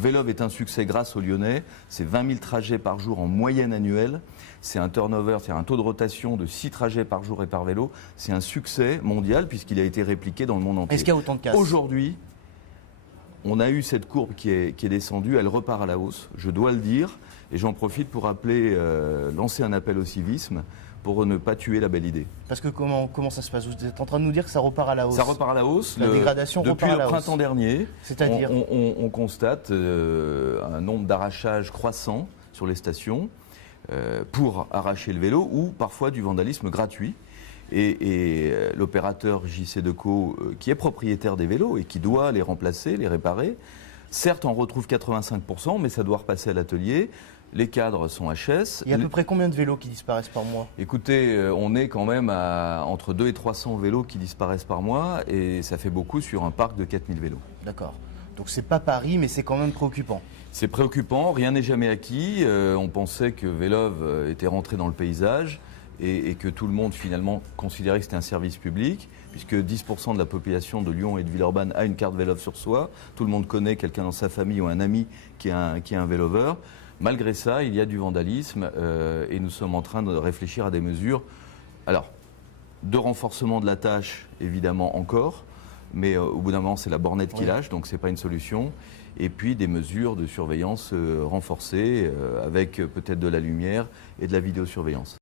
Vélove est un succès grâce aux Lyonnais. C'est 20 000 trajets par jour en moyenne annuelle. C'est un turnover, c'est un taux de rotation de 6 trajets par jour et par vélo. C'est un succès mondial puisqu'il a été répliqué dans le monde entier. Est-ce qu'il y a autant de casses? Aujourd'hui, on a eu cette courbe qui est descendue, elle repart à la hausse, je dois le dire, et j'en profite pour lancer un appel au civisme pour ne pas tuer la belle idée. Parce que comment ça se passe? Vous êtes en train de nous dire que ça repart à la hausse? Ça repart à la hausse. La dégradation repart à la hausse. Depuis le printemps dernier, c'est-à-dire on constate un nombre d'arrachages croissant sur les stations pour arracher le vélo ou parfois du vandalisme gratuit. Et l'opérateur JC Deco, qui est propriétaire des vélos et qui doit les remplacer, les réparer, certes on retrouve 85%, mais ça doit repasser à l'atelier. Les cadres sont HS. Il y a à peu près combien de vélos qui disparaissent par mois? Écoutez, on est quand même à entre 200 et 300 vélos qui disparaissent par mois et ça fait beaucoup sur un parc de 4000 vélos. D'accord. Donc c'est pas Paris, mais c'est quand même préoccupant. C'est préoccupant, rien n'est jamais acquis. On pensait que Vélove était rentré dans le paysage et que tout le monde finalement considérait que c'était un service public, puisque 10% de la population de Lyon et de Villeurbanne a une carte Vélove sur soi. Tout le monde connaît quelqu'un dans sa famille ou un ami qui est un véloveur. Malgré ça, il y a du vandalisme et nous sommes en train de réfléchir à des mesures. Alors, de renforcement de la tâche, évidemment encore, mais au bout d'un moment, c'est la bornette qui lâche, donc ce n'est pas une solution. Et puis des mesures de surveillance renforcées avec peut-être de la lumière et de la vidéosurveillance.